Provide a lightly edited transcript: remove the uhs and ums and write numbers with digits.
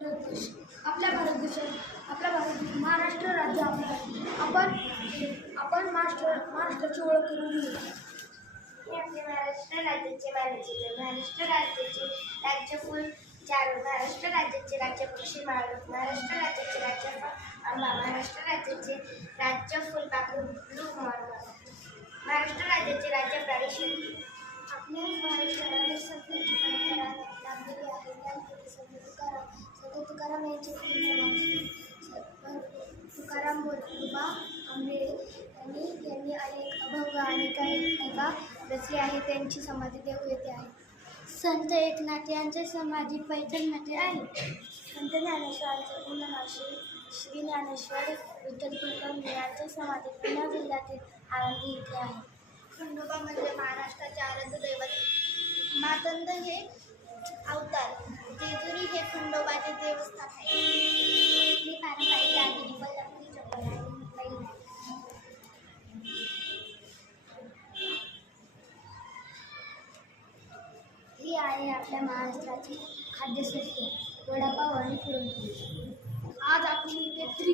भारत देश महाराष्ट्र राज्य आपण महाराष्ट्राची ओळख करून घेऊ. हे आपले महाराष्ट्र राज्याचे मानचित्र. महाराष्ट्र राज्याचे राज्यफूल चारू, महाराष्ट्र राज्याचे राज्यपक्षी माळव, महाराष्ट्र राज्याचे राज्यफळ आंबा, महाराष्ट्र राज्याचे राज्यफूल पाखरू मोर, महाराष्ट्र राज्याचे राज्य प्राणी शेळी. आपल्या महाराष्ट्राला सत्तेची परंपरा लाभलेली आहे. त्यापैकी संत तुकाराम यांचे तुकाराम बोधबा आंबेडे यांनी अनेक अभंग आणि गायिका रचले आहे. त्यांची समाधी देहू येथे आहे. संत एकनाथ यांचे समाधी पैठणमध्ये आहे. संत ज्ञानेश्वरांचे पूर्ण नाव श्री ज्ञानेश्वर विठ्ठल कुलकर्णी यांच्या समाधी पुणे जिल्ह्यातील आळंदी इथे आहे. खंडोबा म्हणजे महाराष्ट्राचे आराध्य दैवत. मातंड हे अवतार. जेजुरी हे खंडोबाचे देवस्थान आहे. ही पारंपरिक दागिने कोल्हापुरी चप्पल आणि बैल. ही आहे आपल्या महाराष्ट्राची खाद्यसृष्टी, वडापाव आणि पुरणपोळी. आज आपण इथे